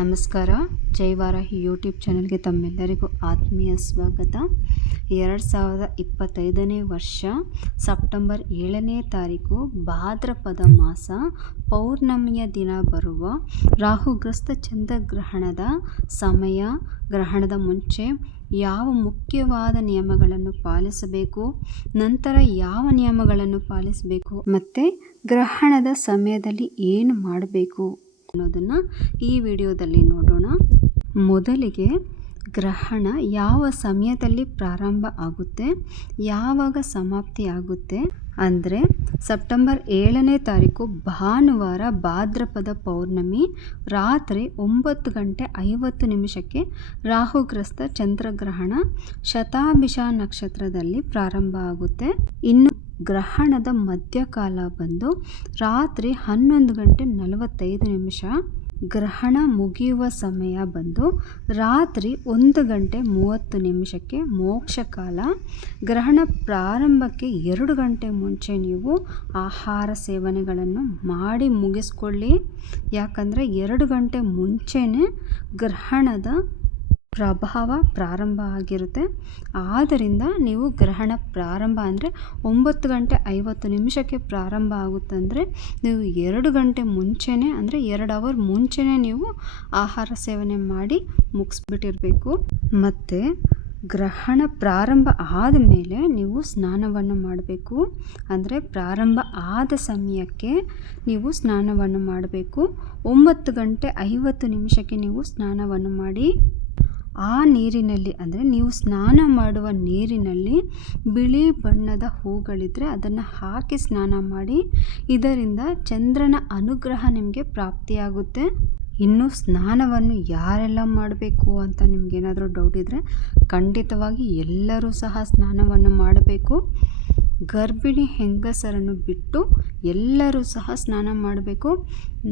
ನಮಸ್ಕಾರ. ಜೈವಾರಾಹಿ ಯೂಟ್ಯೂಬ್ ಚಾನಲ್ಗೆ ತಮ್ಮೆಲ್ಲರಿಗೂ ಆತ್ಮೀಯ ಸ್ವಾಗತ. ಎರಡು ಸಾವಿರದ ಇಪ್ಪತ್ತೈದನೇ ವರ್ಷ, ಸೆಪ್ಟೆಂಬರ್ ಏಳನೇ ತಾರೀಕು, ಭಾದ್ರಪದ ಮಾಸ, ಪೌರ್ಣಮಿಯ ದಿನ ಬರುವ ರಾಹುಗ್ರಸ್ತ ಚಂದ್ರಗ್ರಹಣದ ಸಮಯ. ಗ್ರಹಣದ ಮುಂಚೆ ಯಾವ ಮುಖ್ಯವಾದ ನಿಯಮಗಳನ್ನು ಪಾಲಿಸಬೇಕು, ನಂತರ ಯಾವ ನಿಯಮಗಳನ್ನು ಪಾಲಿಸಬೇಕು, ಮತ್ತು ಗ್ರಹಣದ ಸಮಯದಲ್ಲಿ ಏನು ಮಾಡಬೇಕು? ಅನ್ನೋದನ್ನು ಈ ವಿಡಿಯೋದಲ್ಲಿ ನೋಡೋಣ. ಮೊದಲಿಗೆ ಗ್ರಹಣ ಯಾವ ಸಮಯದಲ್ಲಿ ಪ್ರಾರಂಭ ಆಗುತ್ತೆ, ಯಾವಾಗ ಸಮಾಪ್ತಿ ಆಗುತ್ತೆ ಅಂದರೆ ಸೆಪ್ಟೆಂಬರ್ ಏಳನೇ ತಾರೀಕು ಭಾನುವಾರ ಭಾದ್ರಪದ ಪೌರ್ಣಮಿ ರಾತ್ರಿ ಒಂಬತ್ತು ಗಂಟೆ ಐವತ್ತು ನಿಮಿಷಕ್ಕೆ ರಾಹುಗ್ರಸ್ತ ಚಂದ್ರಗ್ರಹಣ ಶತಾಭಿಷ ನಕ್ಷತ್ರದಲ್ಲಿ ಪ್ರಾರಂಭ ಆಗುತ್ತೆ. ಇನ್ನು ಗ್ರಹಣದ ಮಧ್ಯಕಾಲ ಬಂದು ರಾತ್ರಿ ಹನ್ನೊಂದು ಗಂಟೆ ನಲವತ್ತೈದು ನಿಮಿಷ ಗ್ರಹಣ ಮುಗಿಯುವ ಸಮಯ ಬಂದು ರಾತ್ರಿ ಒಂದು ಗಂಟೆ ಮೂವತ್ತು ನಿಮಿಷಕ್ಕೆ ಮೋಕ್ಷಕಾಲ ಗ್ರಹಣ ಪ್ರಾರಂಭಕ್ಕೆ ಎರಡು ಗಂಟೆ ಮುಂಚೆ ನೀವು ಆಹಾರ ಸೇವನೆಗಳನ್ನು ಮಾಡಿ ಮುಗಿಸ್ಕೊಳ್ಳಿ. ಯಾಕಂದರೆ ಎರಡು ಗಂಟೆ ಮುಂಚೆನೇ ಗ್ರಹಣದ ಪ್ರಭಾವ ಪ್ರಾರಂಭ ಆಗಿರುತ್ತೆ. ಆದ್ದರಿಂದ ನೀವು ಗ್ರಹಣ ಪ್ರಾರಂಭ ಅಂದರೆ ಒಂಬತ್ತು ಗಂಟೆ ಐವತ್ತು ನಿಮಿಷಕ್ಕೆ ಪ್ರಾರಂಭ ಆಗುತ್ತಂದರೆ ನೀವು ಎರಡು ಗಂಟೆ ಮುಂಚೆನೇ ಅಂದರೆ ಎರಡು ಅವರ್ ಮುಂಚೆನೇ ನೀವು ಆಹಾರ ಸೇವನೆ ಮಾಡಿ ಮುಗಿಸ್ಬಿಟ್ಟಿರಬೇಕು. ಮತ್ತು ಗ್ರಹಣ ಪ್ರಾರಂಭ ಆದ ಮೇಲೆ ನೀವು ಸ್ನಾನವನ್ನು ಮಾಡಬೇಕು. ಅಂದರೆ ಪ್ರಾರಂಭ ಆದ ಸಮಯಕ್ಕೆ ನೀವು ಸ್ನಾನವನ್ನು ಮಾಡಬೇಕು. ಒಂಬತ್ತು ಗಂಟೆ ಐವತ್ತು ನಿಮಿಷಕ್ಕೆ ನೀವು ಸ್ನಾನವನ್ನು ಮಾಡಿ ಆ ನೀರಿನಲ್ಲಿ, ಅಂದರೆ ನೀವು ಸ್ನಾನ ಮಾಡುವ ನೀರಿನಲ್ಲಿ ಬಿಳಿ ಬಣ್ಣದ ಹೂಗಳಿದ್ದರೆ ಅದನ್ನು ಹಾಕಿ ಸ್ನಾನ ಮಾಡಿ, ಇದರಿಂದ ಚಂದ್ರನ ಅನುಗ್ರಹ ನಿಮಗೆ ಪ್ರಾಪ್ತಿಯಾಗುತ್ತೆ. ಇನ್ನು ಸ್ನಾನವನ್ನು ಯಾರೆಲ್ಲ ಮಾಡಬೇಕು ಅಂತ ನಿಮಗೇನಾದರೂ ಡೌಟ್ ಇದ್ದರೆ ಖಂಡಿತವಾಗಿ ಎಲ್ಲರೂ ಸಹ ಸ್ನಾನವನ್ನು ಮಾಡಬೇಕು. ಗರ್ಭಿಣಿ ಹೆಂಗಸರನ್ನು ಬಿಟ್ಟು ಎಲ್ಲರೂ ಸಹ ಸ್ನಾನ ಮಾಡಬೇಕು.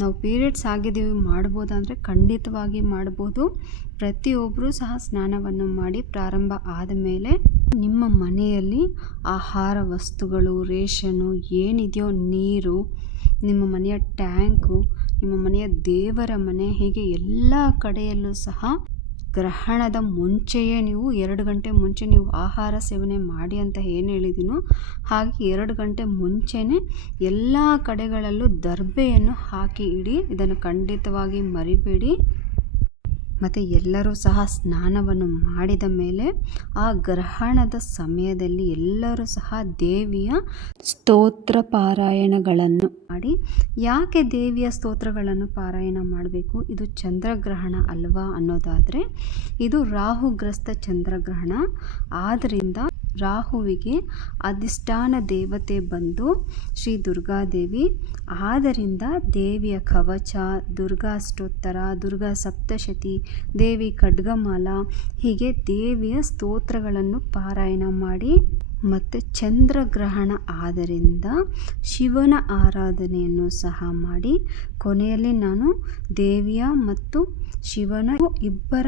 ನಾವು ಪೀರಿಯಡ್ಸ್ ಆಗಿದ್ದೀವಿ, ಮಾಡ್ಬೋದಂದರೆ ಖಂಡಿತವಾಗಿ ಮಾಡ್ಬೋದು. ಪ್ರತಿಯೊಬ್ಬರೂ ಸಹ ಸ್ನಾನವನ್ನು ಮಾಡಿ ಪ್ರಾರಂಭ ಆದ ಮೇಲೆ ನಿಮ್ಮ ಮನೆಯಲ್ಲಿ ಆಹಾರ ವಸ್ತುಗಳು ರೇಷನ್ನು ಏನಿದೆಯೋ ನೀರು, ನಿಮ್ಮ ಮನೆಯ ಟ್ಯಾಂಕು, ನಿಮ್ಮ ಮನೆಯ ದೇವರ ಮನೆ, ಹೀಗೆ ಎಲ್ಲ ಕಡೆಯಲ್ಲೂ ಸಹ ಗ್ರಹಣದ ಮುಂಚೆಯೇ ನೀವು ಎರಡು ಗಂಟೆ ಮುಂಚೆ ನೀವು ಆಹಾರ ಸೇವನೆ ಮಾಡಿ ಅಂತ ಏನು ಹೇಳಿದ್ದೀನೋ ಹಾಗೆ ಎರಡು ಗಂಟೆ ಮುಂಚೆನೇ ಎಲ್ಲ ಕಡೆಗಳಲ್ಲೂ ದರ್ಬೆಯನ್ನು ಹಾಕಿ ಇಡಿ, ಇದನ್ನು ಖಂಡಿತವಾಗಿ ಮರಿಬೇಡಿ. ಮತ್ತು ಎಲ್ಲರೂ ಸಹ ಸ್ನಾನವನ್ನು ಮಾಡಿದ ಮೇಲೆ ಆ ಗ್ರಹಣದ ಸಮಯದಲ್ಲಿ ಎಲ್ಲರೂ ಸಹ ದೇವಿಯ ಸ್ತೋತ್ರ ಪಾರಾಯಣಗಳನ್ನು ಮಾಡಿ. ಯಾಕೆ ದೇವಿಯ ಸ್ತೋತ್ರಗಳನ್ನು ಪಾರಾಯಣ ಮಾಡಬೇಕು? ಇದು ಚಂದ್ರಗ್ರಹಣ ಅಲ್ವಾ ಅನ್ನೋದಾದರೆ ಇದು ರಾಹುಗ್ರಸ್ತ ಚಂದ್ರಗ್ರಹಣ. ಆದ್ದರಿಂದ ರಾಹುವಿಗೆ ಅಧಿಷ್ಠಾನ ದೇವತೆ ಬಂದು ಶ್ರೀ ದುರ್ಗಾದೇವಿ, ಆದ್ದರಿಂದ ದೇವಿಯ ಕವಚ, ದುರ್ಗಾ ಅಷ್ಟೋತ್ತರ ದುರ್ಗಾ ಸಪ್ತಶತಿ, ದೇವಿ ಖಡ್ಗಮಾಲ, ಹೀಗೆ ದೇವಿಯ ಸ್ತೋತ್ರಗಳನ್ನು ಪಾರಾಯಣ ಮಾಡಿ ಮತ್ತು ಚಂದ್ರಗ್ರಹಣ ಆದ್ದರಿಂದ ಶಿವನ ಆರಾಧನೆಯನ್ನು ಸಹ ಮಾಡಿ, ಕೊನೆಯಲ್ಲಿ ನಾನು ದೇವಿಯ ಮತ್ತು ಶಿವನ ಇಬ್ಬರ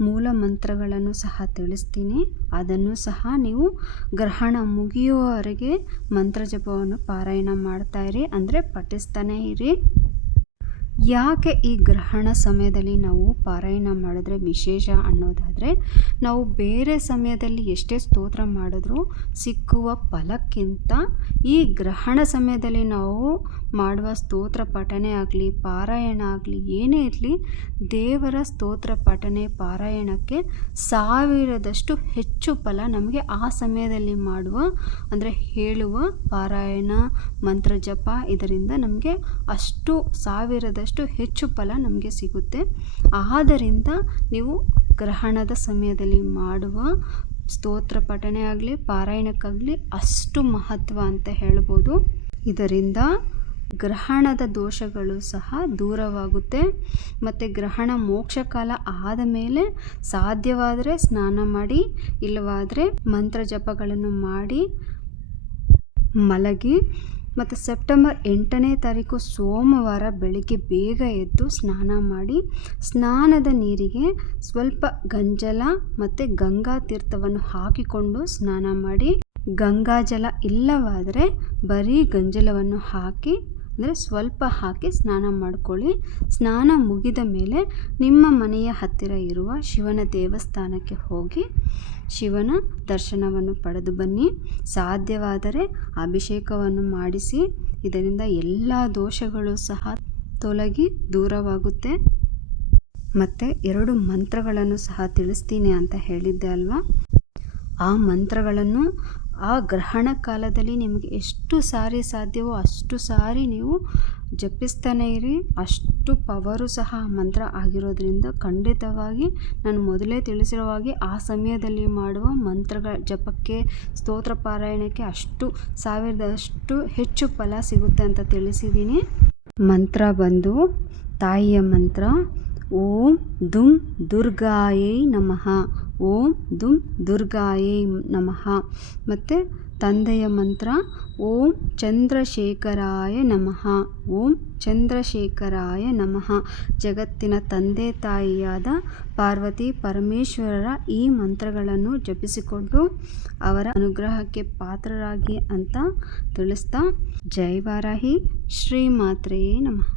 ಮೂಲ ಮಂತ್ರಗಳನ್ನು ಸಹ ತಿಳಿಸ್ತೀನಿ. ಅದನ್ನು ಸಹ ನೀವು ಗ್ರಹಣ ಮುಗಿಯುವವರೆಗೆ ಮಂತ್ರ ಜಪವನ್ನು ಪಾರಾಯಣ ಇರಿ. ಅಂದರೆ ಪಠಿಸ್ತಾನೆ ಇರಿ. ಯಾಕೆ ಈ ಗ್ರಹಣ ಸಮಯದಲ್ಲಿ ನಾವು ಪಾರಾಯಣ ಮಾಡಿದ್ರೆ ವಿಶೇಷ ಅನ್ನೋದಾದರೆ, ನಾವು ಬೇರೆ ಸಮಯದಲ್ಲಿ ಎಷ್ಟೇ ಸ್ತೋತ್ರ ಮಾಡಿದ್ರೂ ಸಿಕ್ಕುವ ಫಲಕ್ಕಿಂತ ಈ ಗ್ರಹಣ ಸಮಯದಲ್ಲಿ ನಾವು ಮಾಡುವ ಸ್ತೋತ್ರ ಪಠನೆ ಆಗಲಿ, ಪಾರಾಯಣ ಆಗಲಿ, ಏನೇ ಇರಲಿ, ದೇವರ ಸ್ತೋತ್ರ ಪಠನೆ ಪಾರಾಯಣಕ್ಕೆ ಸಾವಿರದಷ್ಟು ಹೆಚ್ಚು ಫಲ ನಮಗೆ ಆ ಸಮಯದಲ್ಲಿ ಮಾಡುವ, ಅಂದರೆ ಹೇಳುವ ಪಾರಾಯಣ ಮಂತ್ರ ಜಪ ಇದರಿಂದ ನಮಗೆ ಅಷ್ಟು ಸಾವಿರದಷ್ಟು ಹೆಚ್ಚು ಫಲ ನಮಗೆ ಸಿಗುತ್ತೆ. ಆದ್ದರಿಂದ ನೀವು ಗ್ರಹಣದ ಸಮಯದಲ್ಲಿ ಮಾಡುವ ಸ್ತೋತ್ರ ಪಠಣೆ ಆಗಲಿ, ಪಾರಾಯಣಕ್ಕಾಗಲಿ ಅಷ್ಟು ಮಹತ್ವ ಅಂತ ಹೇಳ್ಬೋದು. ಇದರಿಂದ ಗ್ರಹಣದ ದೋಷಗಳು ಸಹ ದೂರವಾಗುತ್ತೆ. ಮತ್ತು ಗ್ರಹಣ ಮೋಕ್ಷಕಾಲ ಆದ ಮೇಲೆ ಸಾಧ್ಯವಾದರೆ ಸ್ನಾನ ಮಾಡಿ, ಇಲ್ಲವಾದರೆ ಮಂತ್ರ ಜಪಗಳನ್ನು ಮಾಡಿ ಮಲಗಿ ಮತ್ತು ಸೆಪ್ಟೆಂಬರ್ ಎಂಟನೇ ತಾರೀಕು ಸೋಮವಾರ ಬೆಳಿಗ್ಗೆ ಬೇಗ ಎದ್ದು ಸ್ನಾನ ಮಾಡಿ ಸ್ನಾನದ ನೀರಿಗೆ ಸ್ವಲ್ಪ ಗಂಜಲ ಮತ್ತು ಗಂಗಾ ತೀರ್ಥವನ್ನು ಹಾಕಿಕೊಂಡು ಸ್ನಾನ ಮಾಡಿ ಗಂಗಾಜಲ ಇಲ್ಲವಾದರೆ ಬರೀ ಗಂಜಲವನ್ನು ಹಾಕಿ ಅಂದರೆ ಸ್ವಲ್ಪ ಹಾಕಿ ಸ್ನಾನ ಮಾಡ್ಕೊಳ್ಳಿ. ಸ್ನಾನ ಮುಗಿದ ಮೇಲೆ ನಿಮ್ಮ ಮನೆಯ ಹತ್ತಿರ ಇರುವ ಶಿವನ ದೇವಸ್ಥಾನಕ್ಕೆ ಹೋಗಿ ಶಿವನ ದರ್ಶನವನ್ನು ಪಡೆದು ಬನ್ನಿ. ಸಾಧ್ಯವಾದರೆ ಅಭಿಷೇಕವನ್ನು ಮಾಡಿಸಿ, ಇದರಿಂದ ಎಲ್ಲ ದೋಷಗಳು ಸಹ ತೊಲಗಿ ದೂರವಾಗುತ್ತೆ. ಮತ್ತು ಎರಡು ಮಂತ್ರಗಳನ್ನು ಸಹ ತಿಳಿಸ್ತೀನಿ ಅಂತ ಹೇಳಿದ್ದೆ ಅಲ್ವಾ? ಆ ಮಂತ್ರಗಳನ್ನು ಆ ಗ್ರಹಣ ಕಾಲದಲ್ಲಿ ನಿಮಗೆ ಎಷ್ಟು ಸಾರಿ ಸಾಧ್ಯವೋ ಅಷ್ಟು ಸಾರಿ ನೀವು ಜಪಿಸ್ತಾನೆ ಇರಿ. ಅಷ್ಟು ಪವರು ಸಹ ಮಂತ್ರ ಆಗಿರೋದ್ರಿಂದ ಖಂಡಿತವಾಗಿ ನಾನು ಮೊದಲೇ ತಿಳಿಸಿರೋ ಹಾಗೆ ಆ ಸಮಯದಲ್ಲಿ ಮಾಡುವ ಮಂತ್ರಗಳ ಜಪಕ್ಕೆ, ಸ್ತೋತ್ರ ಪಾರಾಯಣಕ್ಕೆ ಅಷ್ಟು ಸಾವಿರದಷ್ಟು ಹೆಚ್ಚು ಫಲ ಸಿಗುತ್ತೆ ಅಂತ ತಿಳಿಸಿದ್ದೀನಿ. ಮಂತ್ರ ಬಂದು ತಾಯಿಯ ಮಂತ್ರ ಓಂ ದುಂ ದುರ್ಗಾಯೈ ನಮಃ. ಓಂ ದುಂ ದುರ್ಗಾಯೈ ನಮಃ. ಮತ್ತು ತಂದೆಯ ಮಂತ್ರ, ಓಂ ಚಂದ್ರಶೇಖರಾಯ ನಮಃ. ಓಂ ಚಂದ್ರಶೇಖರಾಯ ನಮಃ. ಜಗತ್ತಿನ ತಂದೆ ತಾಯಿಯಾದ ಪಾರ್ವತಿ ಪರಮೇಶ್ವರರ ಈ ಮಂತ್ರಗಳನ್ನು ಜಪಿಸಿಕೊಂಡು ಅವರ ಅನುಗ್ರಹಕ್ಕೆ ಪಾತ್ರರಾಗಿ ಅಂತ ತಿಳಿಸ್ತಾ ಜೈ ಶ್ರೀ ಮಾತ್ರೆಯೇ ನಮಃ.